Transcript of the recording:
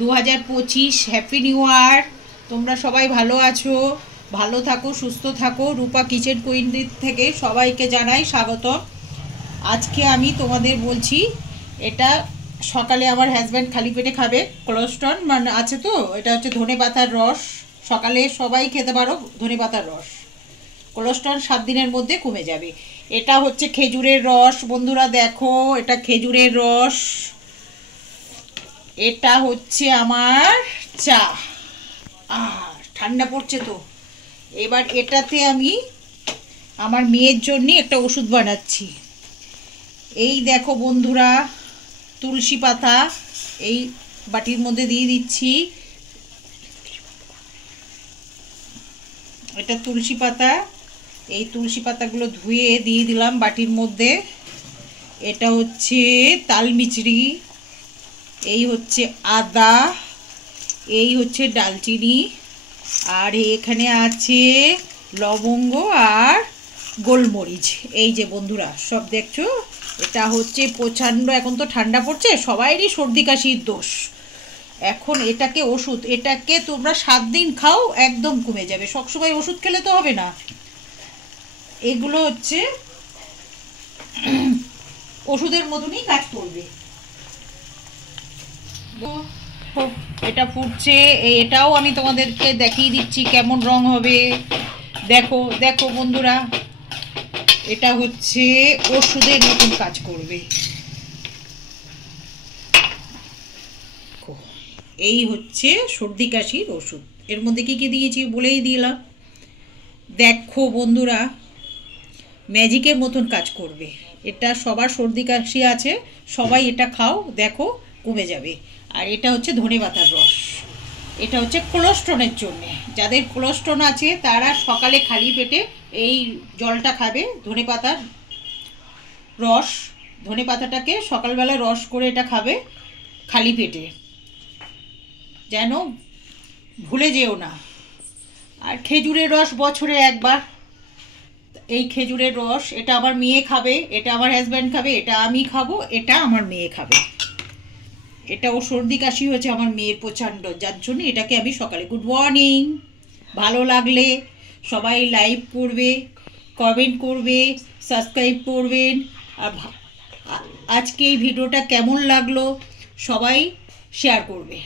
2025 happy new year. তোমরা সবাই ভালো আছো, ভালো থাকো, সুস্থ থাকো। রূপা কিচেন কুইনদের থেকে সবাইকে জানাই স্বাগত। আজকে আমি তোমাদের বলছি, এটা সকালে আমার হাজব্যান্ড খালি পেটে খাবে, কোলেস্ট্রল মানে আছে তো। এটা হচ্ছে ধনেপাতার রস, সকালে সবাই খেতে পারো ধনেপাতার রস। কোলেস্ট্রল 7 দিনের মধ্যে কমে যাবে। এটা হচ্ছে খেজুরের রস, বন্ধুরা দেখো, এটা খেজুরের রস। এটা হচ্ছে আমার চা। ঠান্ডা পড়ছে তো, এবার এটাতে আমি আমার মেয়ের জন্য একটা ওষুধ বানাচ্ছি। এই দেখো বন্ধুরা, তুলসী পাতা এই বাটির মধ্যে দিয়ে দিচ্ছি। এটা তুলসী পাতা, এই তুলসী পাতাগুলো ধুয়ে দিয়ে দিলাম বাটির মধ্যে। এটা হচ্ছে তালমিচড়ি, এই হচ্ছে আদা, এই হচ্ছে ডালচিনি, আর এখানে আছে লবঙ্গ আর গোলমরিচ। এই যে বন্ধুরা সব দেখছো, এটা হচ্ছে প্রচণ্ড, এখন তো ঠান্ডা পড়ছে, সবাইরই সর্দি কাশির দোষ। এখন এটাকে ওষুধ, এটাকে তোমরা 7 দিন খাও, একদম কমে যাবে। সবসময় ওষুধ খেলে তো হবে না। এগুলো হচ্ছে ওষুধের মতনই কাজ করবে। এটা ফুটছে, এটাও আমি তোমাদেরকে দেখিয়ে দিচ্ছি কেমন রং হবে। দেখো দেখো বন্ধুরা, এটা হচ্ছে ওষুধের মতন কাজ করবে। এই হচ্ছে সর্দি কাশির ওষুধ। এর মধ্যে কি কি দিয়েছি বলেই দিলাম। দেখো বন্ধুরা, ম্যাজিকের মতন কাজ করবে। এটা সবার সর্দি কাশি আছে, সবাই এটা খাও, দেখো কমে যাবে। আর এটা হচ্ছে ধনেপাতার রস, এটা হচ্ছে কোলেস্ট্রলের জন্যে। যাদের কোলেস্ট্রল আছে তারা সকালে খালি পেটে এই জলটা খাবে, ধনেপাতার রস। ধনেপাতাটাকে সকালবেলা রস করে এটা খাবে খালি পেটে, যেন ভুলে যেও না। আর খেজুরের রস বছরে একবার, এই খেজুরের রস, এটা আমার মেয়ে খাবে, এটা আমার হাজব্যান্ড খাবে, এটা আমি খাবো, এটা আমার মেয়ে খাবে। এটা ও সর্দি কাশি হয়েছে আমার মেয়ের প্রচণ্ড, যার জন্য এটাকে আমি সকালে। Good morning. ভালো লাগলে সবাই লাইক করবে, কমেন্ট করবে, সাবস্ক্রাইব করবেন। আর আজকে এই ভিডিওটা কেমন লাগলো সবাই শেয়ার করবে।